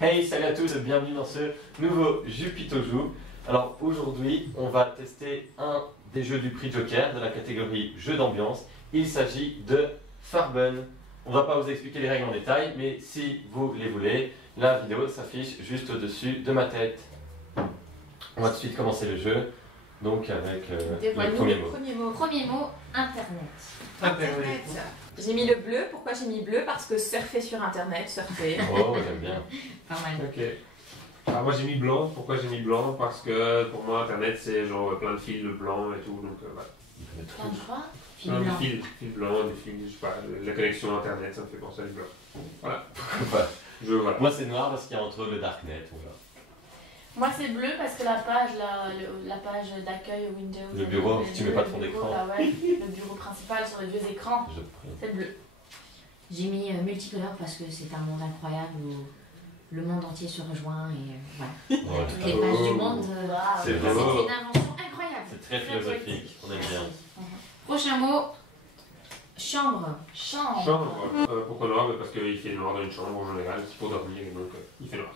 Hey, salut à tous, bienvenue dans ce nouveau Jupito Joue. Alors aujourd'hui, on va tester un des jeux du prix Joker de la catégorie jeu d'ambiance. Il s'agit de Farben. On va pas vous expliquer les règles en détail, mais si vous les voulez, la vidéo s'affiche juste au-dessus de ma tête. On va tout de suite commencer le jeu, donc avec le premier mot. Premier mot, Internet. Internet. J'ai mis le bleu. Pourquoi j'ai mis bleu? Parce que surfer sur Internet, surfer. Oh, j'aime bien. Pas mal. Ok. Alors moi j'ai mis blanc. Pourquoi j'ai mis blanc? Parce que pour moi Internet c'est genre plein de fils blancs et tout. Donc voilà. Plein de fois. Fil Plein de blanc. fils blancs, des fils, je sais pas, la connexion Internet ça me fait penser à du blanc. Voilà. Voilà. Voilà. Moi c'est noir parce qu'il y a entre eux le Darknet. Voilà. Moi c'est bleu parce que la page d'accueil Windows. Le bureau, si tu mets pas de fond d'écran. Là, ouais, le bureau principal sur les vieux écrans, Je prie. c'est bleu. J'ai mis multicolore parce que c'est un monde incroyable où le monde entier se rejoint et voilà. Ouais. Toutes les pages du monde. Waouh. C'est C'est beau. une invention incroyable. C'est très philosophique, on aime bien. Prochain mot, chambre. Chambre. Chambre. Pourquoi noir? Parce qu'il fait noir dans une chambre en général, c'est pour dormir et donc il fait noir.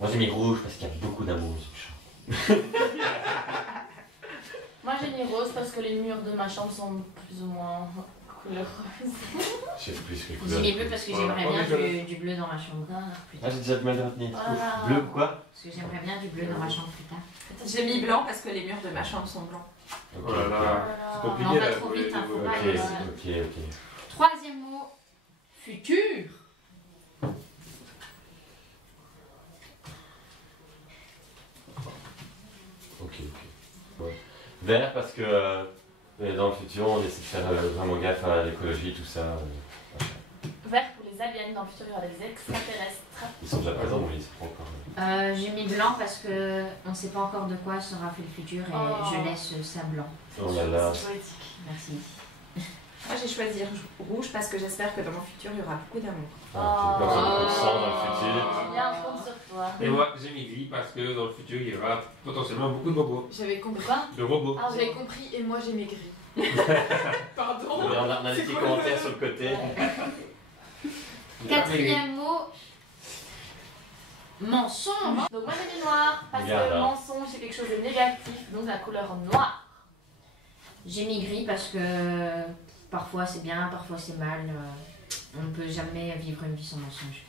Moi j'ai mis rouge parce qu'il y a beaucoup d'amour dans ce champ. Moi j'ai mis rose parce que les murs de ma chambre sont plus ou moins couleur rose. J'ai plus que les J'ai couleurs. mis bleu parce que j'aimerais bien du bleu dans ma chambre. Plus Ah, tard. j'ai déjà du mal à retenir. Voilà. Bleu quoi? Parce que j'aimerais bien du bleu dans ma chambre plus tard. J'ai mis blanc parce que les murs de ma chambre sont blancs. Ok, Oh là là, c'est compliqué On va là. trop vite, hein, faut pas ok, aller ok, ok. Troisième mot, futur. Ok. Ouais. Vert parce que dans le futur on essaie de faire vraiment gaffe à l'écologie, tout ça. Vert pour les aliens, dans le futur il y aura des extraterrestres. Ils sont déjà présents, mais ils sont pas encore. J'ai mis blanc parce que on ne sait pas encore de quoi sera fait le futur et Oh. je laisse ça blanc. Oh là là. C'est poétique. Merci. Moi j'ai choisi rouge parce que j'espère que dans mon futur il y aura beaucoup d'amour. Ah, tu beaucoup de sang dans le futur. Bien, je compte sur toi. Et moi j'ai mis gris parce que dans le futur il y aura potentiellement beaucoup de robots. J'avais compris. Quoi? De robots. Ah, J'avais compris et moi j'ai maigri. Pardon. On a des petits commentaires sur le côté. Quatrième mot, mensonge. Donc moi j'ai mis noir parce Regarde, que hein. mensonge c'est quelque chose de négatif, donc la couleur noire. J'ai mis gris parce que parfois c'est bien, parfois c'est mal. On ne peut jamais vivre une vie sans mensonge.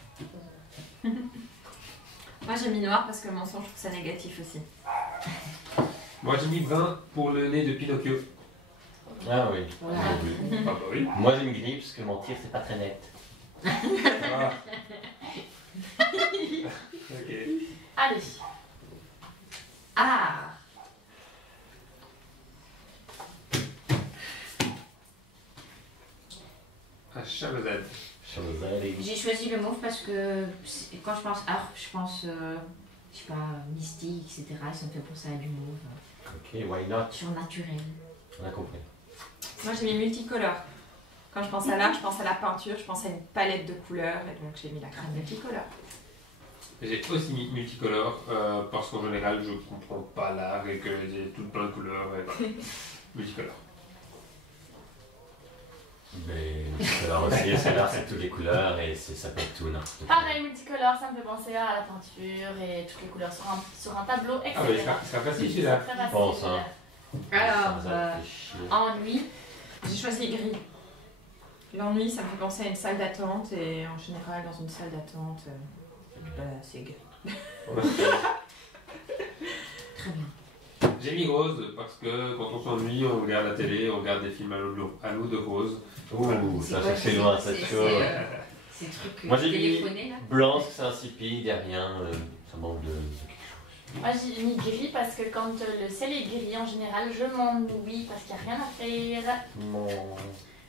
Moi j'ai mis noir parce que le mensonge je trouve ça négatif aussi. Moi j'ai mis brun pour le nez de Pinocchio. Ah oui. Voilà. Ah bah oui. Moi j'ai une gris parce que mentir c'est pas très net. Ah. Ok. Allez. Art. Un Chavezade. J'ai choisi le mauve parce que quand je pense art, je pense, je sais pas, mystique, etc. Ça me fait penser à du mauve. Ok, why not? Surnaturel. On a compris. Moi j'ai mis multicolore. Quand je pense à l'art, je pense à la peinture, je pense à une palette de couleurs et donc j'ai mis la crème multicolore. J'ai aussi mis multicolore parce qu'en général je comprends pas l'art et que j'ai tout plein de couleurs et voilà. Multicolore. Mais alors aussi, c'est là, c'est toutes les couleurs et ça peut être tout n'importe quoi. Pareil, multicolore, ça me fait penser à la peinture et toutes les couleurs sur un tableau, etc. Ah bah il sera facile celui-là. Très Je facile. pense, hein. Alors, Ça fait chier. ennui. J'ai choisi gris. L'ennui ça me fait penser à une salle d'attente et en général dans une salle d'attente, c'est gris. Très bien. J'ai mis rose parce que quand on s'ennuie, on regarde la télé, on regarde des films à l'eau de rose. Ouh, ça quoi, cherchait loin cette chose. Ces trucs Moi, j'ai mis- téléphonés là. Blanc, parce que c'est insipide, il n'y a rien, ça manque de quelque chose. Moi j'ai mis gris parce que quand le ciel est gris en général, je m'ennuie parce qu'il n'y a rien à faire. Non.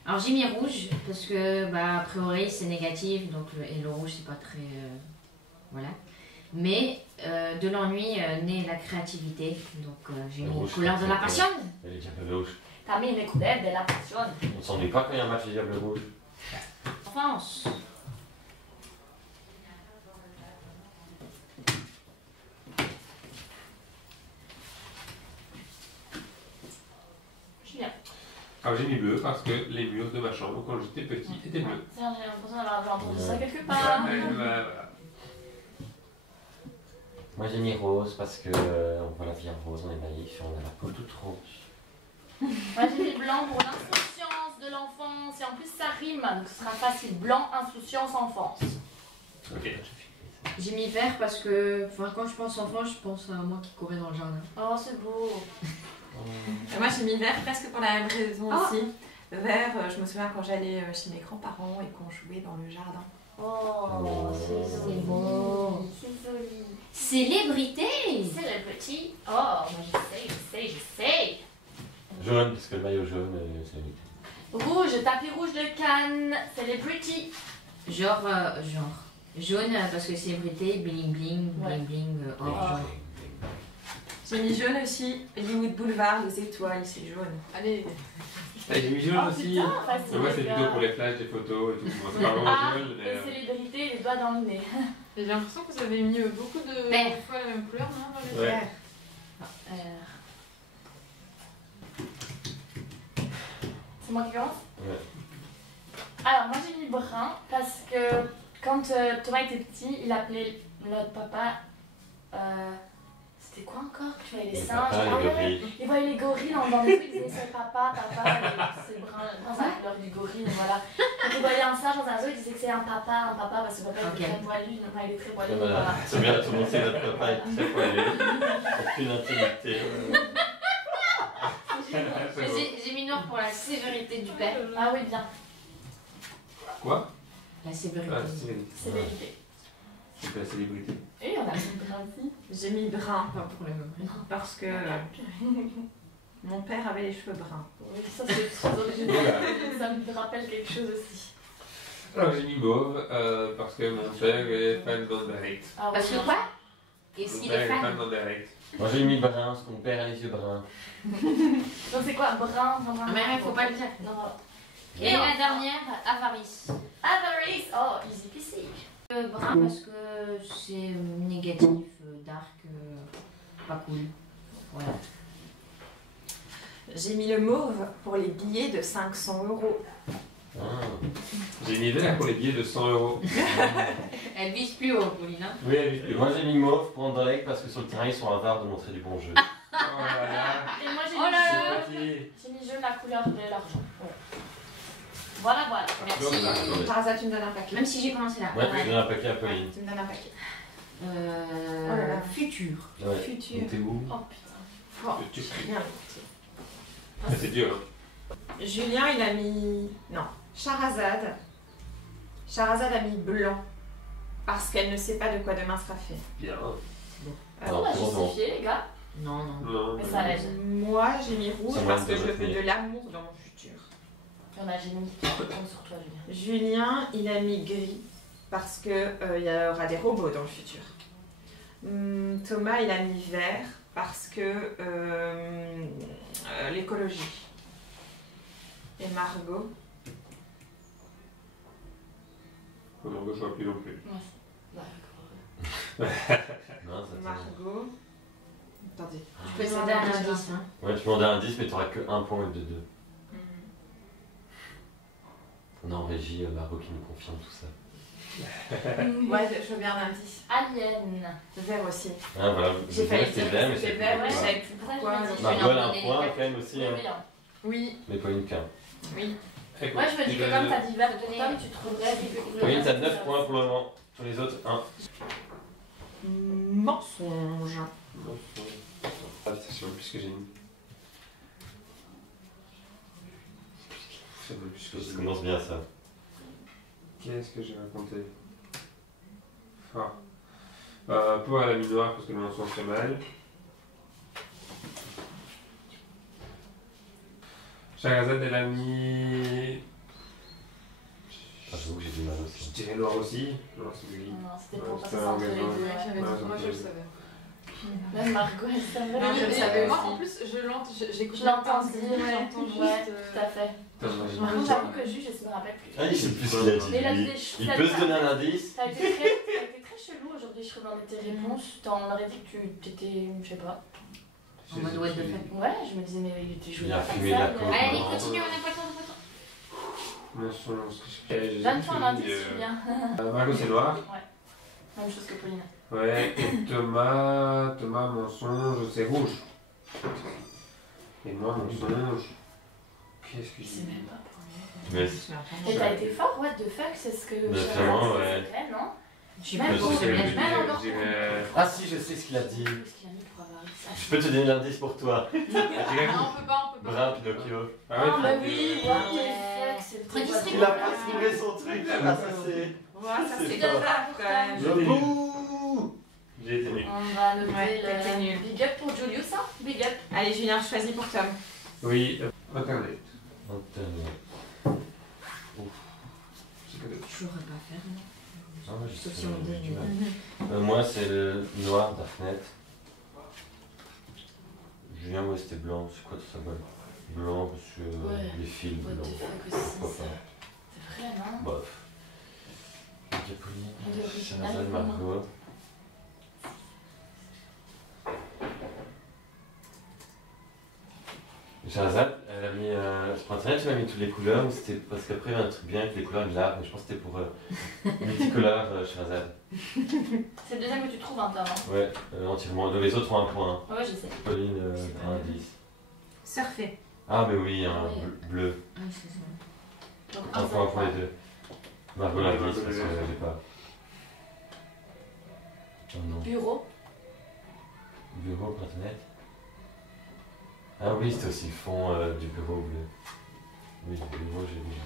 Alors j'ai mis rouge parce que bah a priori c'est négatif donc et le rouge c'est pas très voilà. Mais de l'ennui naît la créativité donc j'ai Le mis rouge, couleur de la c'est passion. Elle est diable rouge. T'as mis les couleurs de la passion. On s'ennuie pas quand il y a un match des diables rouges. Enfance. Julien. Alors j'ai mis bleu parce que les murs de ma chambre quand j'étais petit étaient bleus. Tiens, j'ai l'impression d'avoir entendu ça quelque Voilà, part. voilà. Moi j'ai mis rose parce que on voit la vie en rose, on est naïf et on a la peau toute rose. Moi j'ai mis blanc pour l'insouciance de l'enfance et en plus ça rime, donc ce sera facile. Blanc, insouciance, enfance. Ok. J'ai mis vert parce que quand je pense enfant, je pense à moi qui courais dans le jardin. Oh c'est beau. Et moi j'ai mis vert presque pour la même raison aussi. Vert, je me souviens quand j'allais chez mes grands-parents et qu'on jouait dans le jardin. Oh, c'est C'est beau. C'est joli. Célébrité. C'est le petit. Oh, moi je sais. Jaune, parce que le maillot jaune, c'est... Rouge, tapis rouge de Cannes. Celebrity. Genre. Jaune parce que célébrité, bling bling, Ouais. bling bling, or, jaune. J'ai mis jaune aussi, Hollywood Boulevard, les étoiles, c'est jaune. Allez. J'ai mis jaune Oh aussi. putain, facile. Mais moi, c'est les plutôt gars. pour les flashs, les photos et tout. Moi, c'est pas vraiment Ah, jaune, mais. et célébrité, les doigts dans le nez. J'ai l'impression que vous avez mis beaucoup de Vert. fois la même couleur, non, dans les Ouais. verts. C'est moi qui commence? Ouais. Alors, moi j'ai mis brun parce que quand Thomas était petit, il appelait notre papa. C'était quoi encore? Tu voyais les Les singes? papas, les Ah ouais, gorilles. il voyait les gorilles dans les trucs, il disait c'est papa, c'est brun, c'est la couleur du gorille, voilà. Quand il voyait un singe dans un zoo, il disait que c'est un papa, parce que papa il est Ok. très poilu, enfin il est très poilu, Voilà. voilà. C'est bien, tout le monde sait que notre papa est très poilu. Aucune intimité. C'est beau. J'ai mis noir pour la sévérité du père. Ah oui, bien, Quoi? La sévérité. Ah, c'est c'est vérité. c'est la célébrité. Et on a mis brun aussi. J'ai mis brun Pas pour les mêmes raisons. parce que mon père avait les cheveux bruns. Oui, ça c'est très original, ça me rappelle quelque chose aussi. Alors, j'ai mis mauve parce que mon père est fan d'Anderlecht. Ah, Parce que oui, quoi Mon Est-ce qu'il père est est fan fan d'Anderlecht. Moi j'ai mis brun parce que mon père a les yeux bruns. donc c'est quoi, brun, brun, Ah, mais il faut pas le dire. Non, non. Et la dernière, avarice. Avarice, oh, easy peasy. Brun parce que c'est négatif, dark, pas cool. Voilà. J'ai mis le mauve pour les billets de 500 €. Ah. J'ai mis vert pour les billets de 100 €. Elle vise plus haut, Pauline. Hein. Oui, elle Et moi j'ai mis mauve pour Anderlecht parce que sur le terrain ils sont avares de montrer du bon jeu. Oh là là. Et moi j'ai Oh là là. mis jaune. J'ai mis jaune la couleur de l'argent. Voilà, voilà. Merci. Par tu me donnes un paquet. Même si j'ai commencé là. Ouais, je donne un paquet à Pauline. Tu me donnes un paquet. Oh là là. Futur. Ouais. Futur. Donc, t'es où? Oh putain. Oh, Tu sais. rien. Ah, c'est dur, hein. Julien, il a mis. Non, Charazade. Charazade a mis blanc. Parce qu'elle ne sait pas de quoi demain sera fait. Bien. On a bon, bon. justifié, les gars. Non, non. Non. Mais ça aide. Moi, j'ai mis rouge Ça parce manque que de je veux retenir. de l'amour dans mon futur. Et on a j'ai mis tout sur toi, Julien. Julien, il a mis gris parce que il y aura des robots dans le futur. Thomas, il a mis vert parce que l'écologie. Et Margot, Non, je vois plus non plus. D'accord. Non, ça tient. Margot. Attendez. Tu peux céder un indice. Hein. Ouais, tu demandais un 10 mais t'auras que 1 point au lieu de 2. On est en régie, Margot qui nous confirme tout ça. Ouais, je veux bien un indice. Alien. Vert aussi. Ah voilà, J'ai vous failli c'était dire vert, que mais c'était c'est vert, plus mais je pourquoi. savais plus pourquoi. Ouais, donc- Margot elle a un point quand même aussi, hein. Oui, Mais pas une qu'un. oui. Ouais, je me dis que comme t'as dit vert, Tom, tu trouverais des Pauline, t'as 9 points pour le moment. Sur les autres, 1. Mensonge. Ah, c'est sûr, plus que j'ai mis. Je sais même plus ce que Ça j'ai mis. commence bien ça. Qu'est-ce que j'ai raconté? Ah. Peau à la mine noire parce que le mensonge fait mal. Charazade, elle a mis. Ah, j'avoue que j'ai du mal Je aussi. dirais noir aussi. Non, c'est gris. Non, c'était Ouais, pour passer c'était ça un entre les engagement. deux. Moi, je le savais. savais. Même Margot, elle savait. Non, je le Mais savais moi, aussi. en plus, j'écoute je l'entends pas, dire, j'entends juste. ouais, tout à fait. Putain, moi, j'ai Par mis contre, ça. j'avoue que juge, je me rappelle plus. Ah, il sait plus ce qu'il a dit. Mais il a dit lui. des choses. Il peut se donner un indice. Ça a été très chelou aujourd'hui, je regardais tes réponses. On aurait dit que tu étais, je sais pas. En mode what the fuck. Ouais, je me disais, mais il était joué Il a comme fumé ça, de la il a- coke. Allez, continue, on n'a pas le temps, on n'a pas le temps. Mensonge, ce que j'ai Donne-toi un fini, indice, Julien. Margot, c'est noir. Même chose que Pauline. Ouais, et Thomas, mensonge, c'est rouge. Et moi, mensonge, qu'est-ce que Je sais j'ai même pas pour lui. Mais Et t'as été fort, what the fuck, c'est ce que Vraiment, ouais. secret, non? Je suis Même pas je pour sais celui-là, plus. je même encore. Ah si, je sais ce qu'il a dit. Qu'est-ce qu'il a mis pour avarice? Ah, Je peux te donner l'indice pour toi. Ah, on peut pas. Brun Pinocchio. Ah Ah, bah ouais, oui, what the fuck, c'est le Très truc. discret. Il a pas trouvé son truc. Ah ça c'est... Ouais, ça C'est c'est fort. grave quand même. Le Bouh. j'ai été nul. On va noter Ouais, t'étais le nul. big up pour Julius, hein? Big up. Allez, Julien, choisis pour Tom. Oui, Internet. Internet. C'est cadeau. Je saurais pas faire, non. Ah ouais, je Sauf sais, si on j'ai du mal. donne. Moi c'est le noir Darknet. Julien, ouais, c'était blanc. C'est quoi tout ça, blanc, parce que Ouais. les fils What blancs. the fuck aussi, Pourquoi ça. pas. C'est vrai, non? Bof. Ok, Et de Pauline, original, Chantal, comment? Margot. Shahrazad, elle a mis. Sur internet, tu m'as mis toutes les couleurs, mais c'était parce qu'après il y avait un truc bien avec les couleurs de l'art, mais je pense que c'était pour multicolore Shahrazad. C'est le deuxième que tu trouves, hein, Tom, hein? Ouais, entièrement. Les autres ont un point. Ouais, je sais. Pauline, C'est pas un 10. Surfer. Ah, mais oui, un Ouais. bleu. Ah, c'est ça. Donc, Un point pour les point. deux. Margot l'a Ouais, 10 Margot parce que l'a j'ai pas. Oh non. Bureau. Bureau pour internet. Ah oui, c'était aussi le fond du bureau bleu. Oui, le bureau, j'ai vu.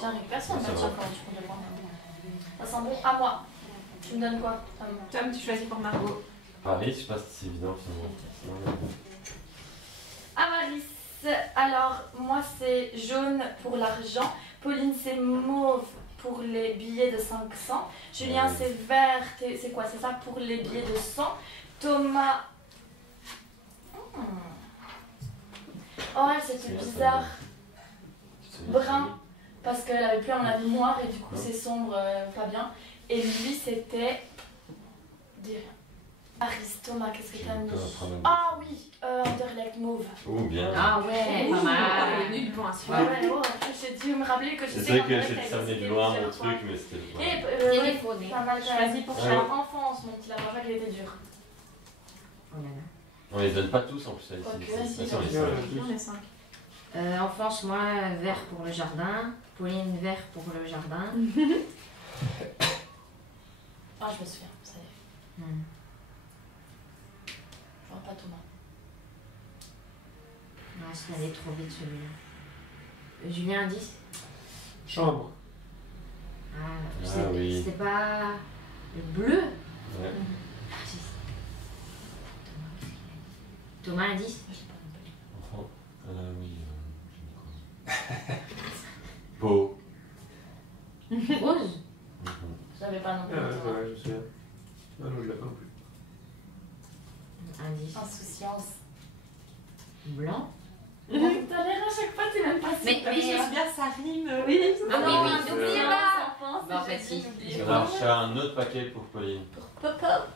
J'arrive pas sur le Ça match va. quand tu comptes le point. Ça sent bon à moi. Tu me donnes quoi, Tom? Tom, tu choisis pour Margot. Paris, je sais pas si c'est évident finalement. Avarice. Alors, moi c'est jaune pour l'argent. Pauline c'est mauve pour les billets de 500. Julien Oui. c'est vert. C'est quoi? C'est ça pour les billets de 100. Thomas. Oh, elle c'était bizarre. Brun. Parce qu'elle avait plus un avis noir et du coup c'est sombre, pas bien. Et lui c'était. Dis rien. Aris, Thomas, qu'est-ce que t'as mis? Ah oui, Underlect mauve. Oh bien. Ah ouais, pas mal. Nul point, Ouais, celui-là. ouais, ouais, j'ai dû me rappeler que je C'est sais vrai que qu'Underlect a ça venait de existé loin mon plusieurs fois. truc, mais c'était. Et Ouais. ouais, Téléphoné. pas mal quand Choisis même. pour C'est Charles. en enfance, mon petit, la première fois qu'il était dur. Oh là là. On les donne pas tous en plus ici. Quoique, Ah, si, si, on les si. donne. On est 5. Enfance, moi, vert pour le jardin. Pauline, vert pour le jardin. Ah, je me souviens, ça y est. Hmm. Je vois pas Thomas. Ah, c'est allé trop vite celui-là. Julien, 10. Chambre. Ah, Ah c'était oui. c'était pas le bleu. Ouais. Ah, si. Thomas, 10. Je l'ai pas non plus. Enfant. Oui. J'ai mis quoi Beau. Rose. Je l'avais pas non Ah plus. ouais, Thomas. ouais, je sais. Non, je l'ai pas non plus. Un 10. Insouciance. Blanc. T'as l'air à chaque fois, t'es même pas Mais- sûr. mais- bien, ça rime. Ah oui, oui, oui, n'oubliez c'est pas. Bah, en fait, si. Alors, je fais un autre paquet pour Pauline. Pour Papa.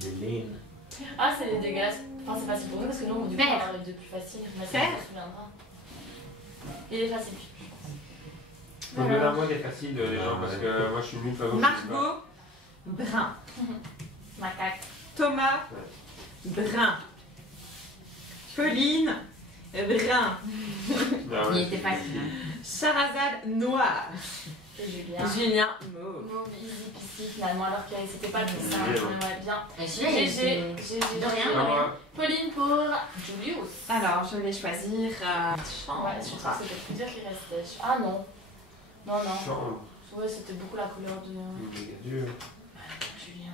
Léline. Ah, c'est les dégueulasses. Enfin, c'est facile pour nous parce que nous, du coup, on Vert. va avoir les deux plus faciles. Mais ça, Vert. on se souviendra. Il est facile. Faut me donner à moi des faciles, les gens, parce que moi je suis nul favori. Margot, brun. Macaque. Thomas, brun. Pauline, brun. Ah Il ouais. était facile. Hein. Shahrazad, noir. Et Julien. Julien, mauve. Mauve, easy peasy finalement, alors que c'était pas tout ça. Bien. Ouais, bien. Et celui-là, il GG, était- GG de de rien. rien. Moi, Pauline pour Julius. Alors, je vais choisir chambre. Ouais, je pense que c'était plus dur qu'il restait. Ah non. Non, non. chambre. Ouais, c'était beaucoup la couleur de Dieu. Julien.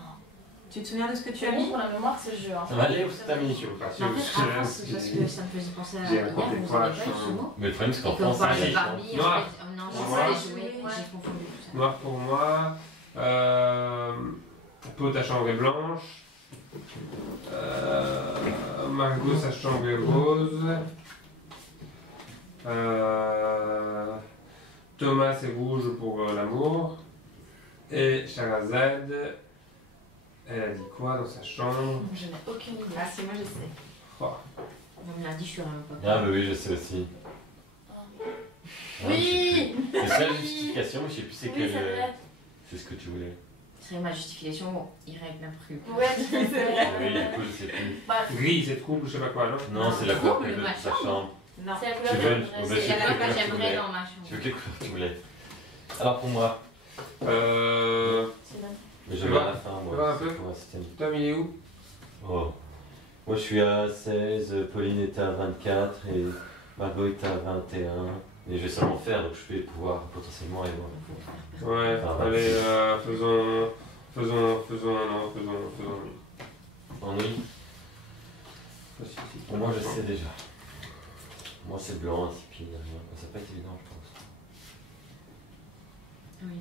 Tu te souviens de ce que tu Tu as as mis pour la mémoire, c'est le jeu. Hein. Ça va aller ou c'est ta Je mis suis pas Mais sûr. en fait, à France, c'est parce que ça me faisait penser à J'ai hier, raconté vous quoi, avez pas eu ce chambre. mot. Mais le problème, c'est qu'en Et qu'on France, parle c'est de Barbie, Noir. en fait, non, Noir. j'ai joué, Ouais. j'ai confondu tout ça. Noir pour moi. Peau, ta chambre est blanche. Margot, sa chambre est rose. Thomas, c'est rouge pour l'amour. Et Shahrazad, elle a dit quoi dans sa chambre? Je n'ai aucune idée. Ah si, moi je sais. Oh. On me l'a dit, je suis vraiment pas. Ah, bah oui, je sais aussi. Oui. C'est ça la justification, mais je sais plus c'est Oui, quel. ça devait être. C'est ce que tu voulais. serait ma justification irait avec n'importe quoi. Ouais, tu sais, c'est vrai. Oui, du coup, je sais plus. Bah, Gris, c'est trouble, je sais pas quoi, non? Non, c'est la couleur Trouble, de ma ta chambre. Non. c'est la couleur Tu que veux j'aimerais. une- C'est sais la plus couleur que couleur tu j'aimerais voulais. dans ma Tu veux chambre. quelle couleur tu voulais? Alors pour moi, C'est là. mais Tu je vais vois à la fin, Tu vois un moi. peu c'est pour un système. Tom, il est où? Oh. Moi je suis à 16, Pauline était à 24 et Margot était à 21. Et je vais seulement faire, donc je vais pouvoir potentiellement aller voir. Ouais, Ah, allez, faisons mieux. Ennui? Facile, si. Pour moi je sais déjà. Moi c'est blanc, insipide, rien. Ça peut être évident je pense. Oui,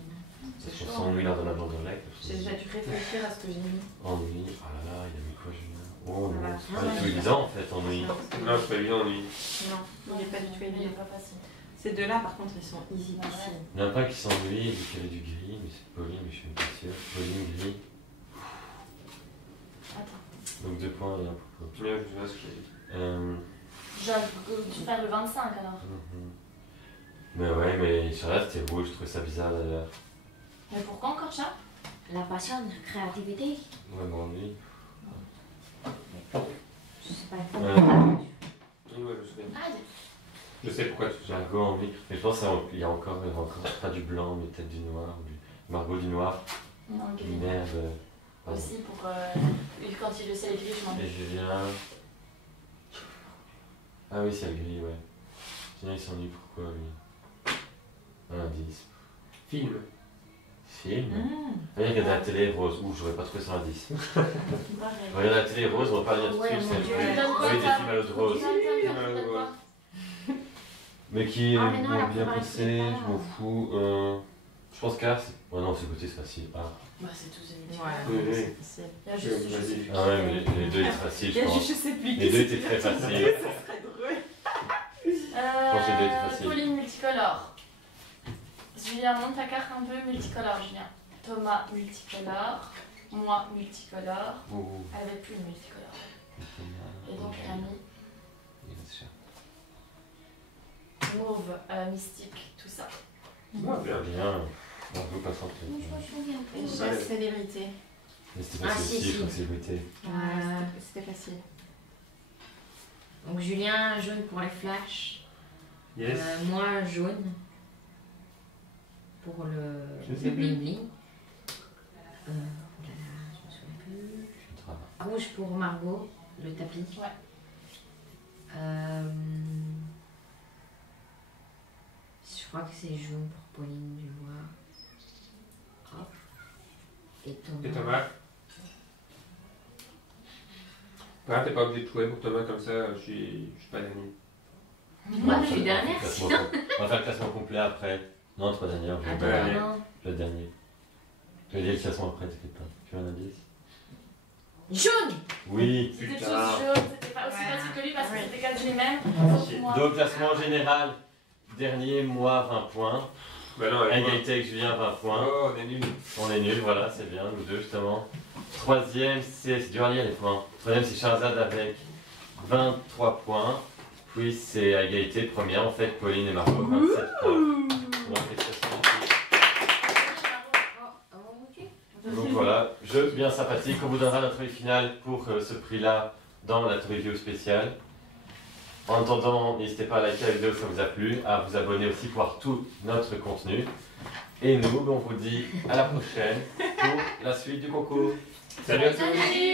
Parce qu'on s'ennuie là dans la blanc-de-lait. J'ai déjà dû réfléchir à ce que j'ai mis. Ennui, oh là là, il a mis quoi Julien? Oh non, Voilà. c'est pas du tout évident en fait, ennui. Non, Non, c'est pas évident, lui. il n'est pas du tout Il est évident. pas facile. Ces deux-là, par contre, ils sont easy Ouais. peasy. Il y en a pas qui s'ennuie, il dit qu'il y avait du gris, mais c'est Pauline, mais je suis même pas sûr. Pauline, gris, Attends. donc 2 points et 1 pour Pauline. Bien, je vois ce qu'il a dit. Tu faire le 25 alors. Mais ouais, mais sur là c'était rouge, je trouvais ça bizarre d'ailleurs. Mais pourquoi encore ça? La passion, la créativité. Ouais, m'ennuie. Je sais pas. Oui, ouais, je sais. Ah, Je sais pourquoi tu J'ai un go envie. Mais je pense qu'il y a encore pas du blanc, mais peut-être du noir. Margot du noir, non, le du gris. merde. Pardon. Aussi pour. Quand il le sait, les gris, je m'en Et Julien. Ah oui, c'est le gris, ouais. Julien il s'ennuie pourquoi lui? Un indice. Film. Film? Regarde la télé rose. Ouh, j'aurais pas trouvé ça un indice. Pareil. Regarde la télé rose, on va pas dire tout de Ouais, suite, mon c'est Dieu. oui, Donne quoi, des ça films à l'eau de rose. Mais qui est Ah, mais non, la bien première passé, équipe, je m'en fous. Je pense qu'A, c'est. Ouais, non, c'est côté, c'est facile. Ah, Bah, c'est tous des Ouais, Oui, oui. c'est facile. Il y a juste je sais plus. ah ouais, mais les deux étaient faciles, Il y je a pense. juste, je sais plus. Les deux étaient très faciles. Ça serait drôle. pense que les deux étaient faciles. Pauline multicolore. Julien, monte ta carte un peu multicolore, Julien. Thomas multicolore. Moi multicolore. Ouh. Elle avait plus de multicolore. Et donc elle a mis Il va se cher. mauve, mystique, tout ça. Ouais, bien. Bien. Margot pas sans Je me souviens Et plus. chasse célébrité. Mais c'était Ah, facile si, aussi, si. faut que c'est goûté. C'était facile. Donc Julien, jaune pour les flashs. Yes. Moi, jaune pour Je sais le plus. bling bling. Oh là là, je me souviens plus. Je travaille. Rouge pour Margot, le tapis. Ouais. Je crois que c'est jaune pour Pauline du noir. Hop. Et Thomas. Et Thomas? T'es pas obligé de jouer pour Thomas comme ça, je suis pas dernier. Moi, je suis dernière. On va faire le classement complet après. Non, pas dernière, je vais Attends, le dernier. non. le dernier. Je vais dire le classement après, t'inquiète pas. Tu veux un indice? Jaune. Oui. C'était tous Putain. jaunes, c'était pas aussi Ouais. facile que lui parce que Oui. c'était quasi les mêmes. Sauf moi. Donc, classement général. Dernier, moi, 20 points. Bah non, avec moi. Égalité avec Julien, 20 points. Oh, on est nuls. On est nuls, voilà, c'est bien, nous deux justement. Troisième, c'est dur à lire les points. Troisième, c'est Charzad avec 23 points. Puis c'est à égalité, première en fait, Pauline et Margot, 27 points. Donc, félicitations. Donc voilà, jeu bien sympathique. On vous donnera notre avis final pour ce prix-là dans la review spéciale. En attendant, n'hésitez pas à liker la vidéo si ça vous a plu, à vous abonner aussi pour voir tout notre contenu. Et nous, on vous dit à la prochaine pour la suite du concours. Salut à tous! Salut.